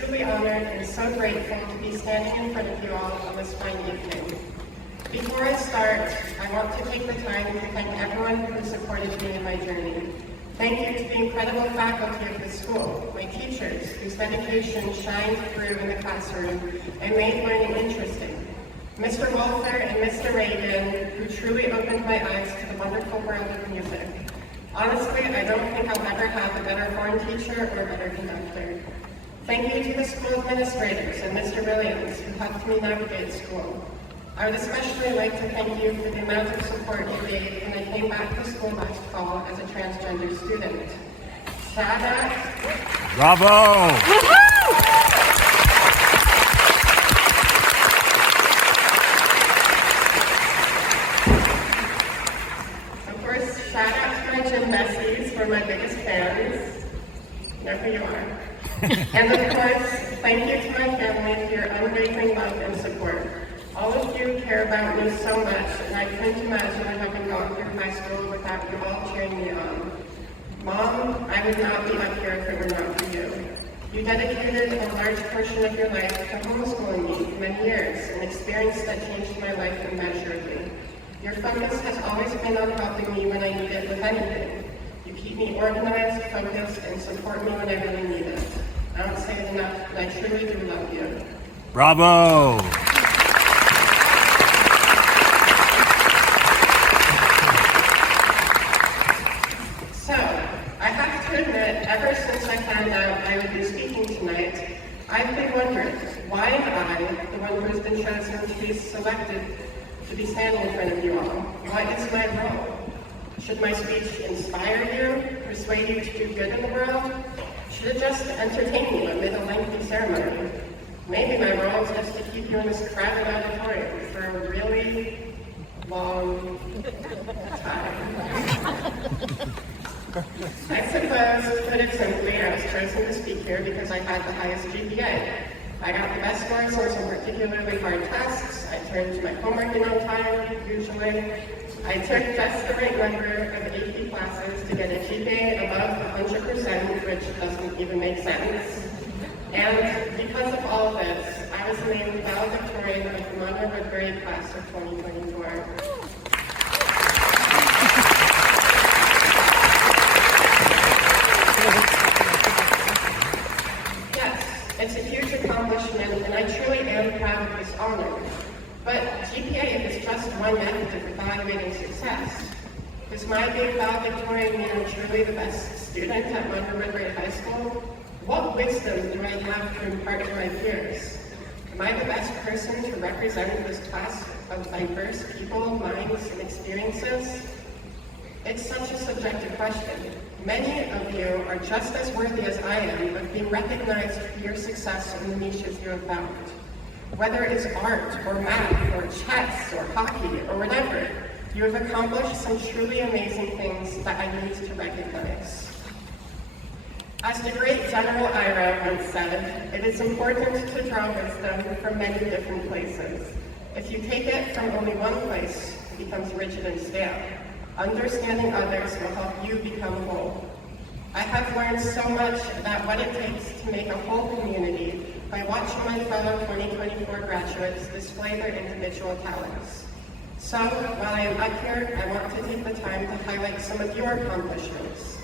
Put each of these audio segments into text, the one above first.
truly honored and so grateful to be standing in front of you all on this fine evening. Before I start, I want to take the time to thank everyone who supported me in my journey. Thank you to the incredible faculty of the school, my teachers, whose dedication shined through in the classroom and made learning interesting. Mr. Walther and Mr. Reagan, who truly opened my eyes to the wonderful world of music. Honestly, I don't think I'll ever have a better horn teacher or a better conductor. Thank you to the school administrators and Mr. Williams, who helped me navigate school. I would especially like to thank you for the amount of support you gave when I came back to school last fall as a transgender student. Shout out. Bravo! Of course, shout out to my gym besties for my biggest fans. You know who you are. And of course, thank you to my family for your unwavering love and support. All of you care about me so much, and I couldn't imagine having gone through high school without you all cheering me on. Mom, I would not be up here if it were not for you. You dedicated a large portion of your life to homeschooling me for many years, an experience that changed my life immeasurably. Your focus has always been on helping me when I need it with anything. You keep me organized, focused, and support me when I really need it. I don't say it enough, but I truly do love you. Bravo! So, I have to admit, ever since I found out I would be speaking tonight, I've been wondering, why am I the one who's been chosen to be selected to be standing in front of you all? What is my role? Should my speech inspire you, persuade you to do good in the world? Should it just entertain you amid a lengthy ceremony? Maybe my role is just to keep you in this crowded auditorium for a really long time. I suppose, put it simply, I was chosen to speak here because I had the highest GPA. I got the best scores on some particularly hard tests. I turned my homework in on time, usually. I took just the right number of AP classes to get a GPA above 100%, which doesn't even make sense. And because of all of this, I was named valedictorian of the Monroe-Woodbury class of 2024. It's a huge accomplishment, and I truly am proud of this honor. But GPA is just one method of evaluating success. Does my being valedictorian mean I'm truly the best student at Monroe-Woodbury High School? What wisdom do I have to impart to my peers? Am I the best person to represent this class of diverse people, minds, and experiences? It's such a subjective question. Many of you are just as worthy as I am of being recognized for your success in the niches you have found. Whether it is art, or math, or chess, or hockey, or whatever, you have accomplished some truly amazing things that I need to recognize. As the great General Ira once said, it is important to draw wisdom from many different places. If you take it from only one place, it becomes rigid and stale. Understanding others will help you become whole. I have learned so much about what it takes to make a whole community by watching my fellow 2024 graduates display their individual talents. So, while I am up here, I want to take the time to highlight some of your accomplishments.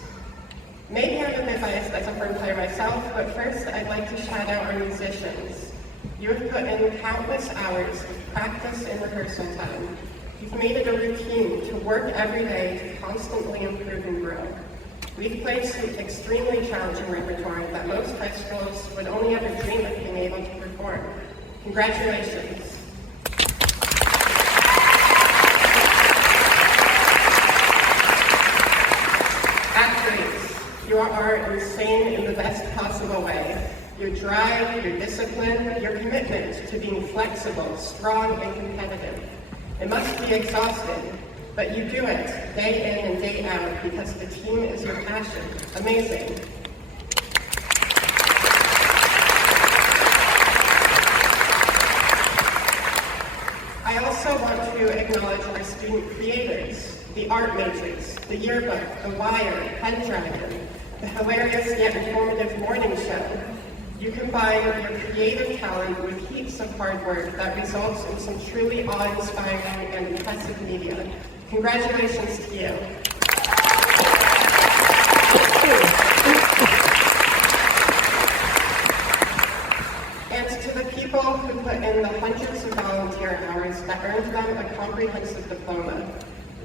Maybe I'm a bit biased as a horn player myself, but first I'd like to shout out our musicians. You have put in countless hours of practice and rehearsal time. You've made it a routine to work every day to constantly improve and grow. We've played some extremely challenging repertoire that most high schools would only ever dream of being able to perform. Congratulations. Athletes, you are insane in the best possible way. Your drive, your discipline, your commitment to being flexible, strong, and competitive. It must be exhausting, but you do it day in and day out because the team is your passion. Amazing. I also want to acknowledge our student creators, the art majors, the yearbook, the wire, pen dragon, the hilarious yet informative morning show. You combine your creative talent with heaps of hard work that results in some truly awe-inspiring and impressive media. Congratulations to you. And to the people who put in the hundreds of volunteer hours that earned them a comprehensive diploma.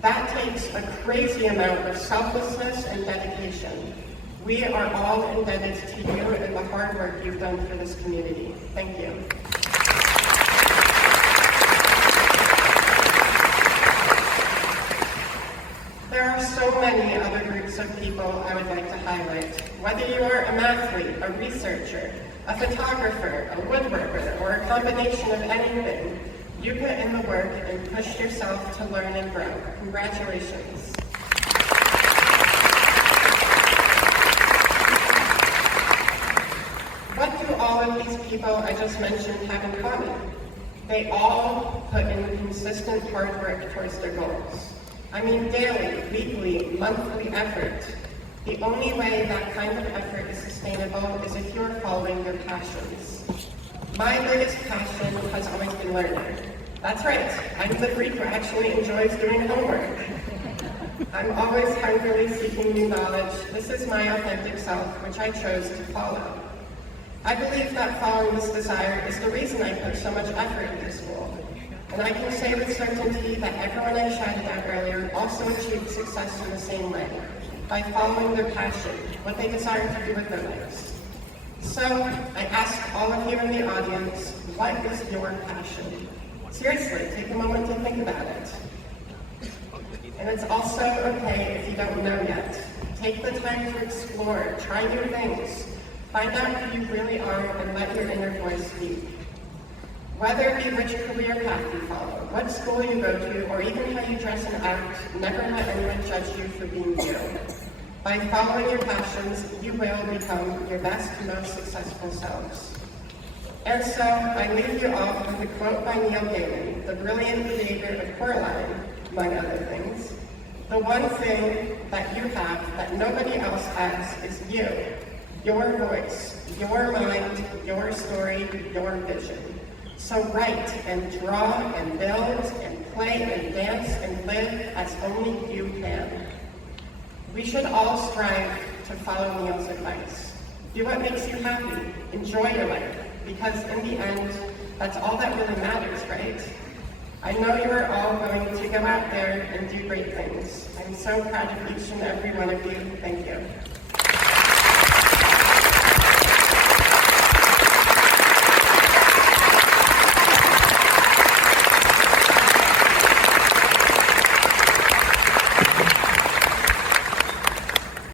That takes a crazy amount of selflessness and dedication. We are all indebted to you and the hard work you've done for this community. Thank you. There are so many other groups of people I would like to highlight. Whether you are a mathlete, a researcher, a photographer, a woodworker, or a combination of anything, you put in the work and push yourself to learn and grow. Congratulations. What do all of these people I just mentioned have in common? They all put in consistent hard work towards their goals. I mean daily, weekly, monthly effort. The only way that kind of effort is sustainable is if you're following your passions. My biggest passion has always been learning. That's right, I'm the freak who actually enjoys doing homework. I'm always hungrily seeking new knowledge. This is my authentic self, which I chose to follow. I believe that following this desire is the reason I put so much effort into school. And I can say with certainty that everyone I shouted at earlier also achieved success in the same way, by following their passion, what they desire to do with their lives. So, I ask all of you in the audience, what is your passion? Seriously, take a moment to think about it. And it's also okay if you don't know yet. Take the time to explore, try new things, find out who you really are, and let your inner voice speak. Whether it be which career path you follow, what school you go to, or even how you dress and act, never let anyone judge you for being you. By following your passions, you will become your best, most successful selves. And so, I leave you off with a quote by Neil Gaiman, the brilliant creator of Coraline, among other things. The one thing that you have that nobody else has is you. Your voice, your mind, your story, your vision. So write and draw and build and play and dance and live as only you can. We should all strive to follow Neil's advice. Do what makes you happy. Enjoy your life. Because in the end, that's all that really matters, right? I know you are all going to go out there and do great things. I'm so proud of each and every one of you. Thank you.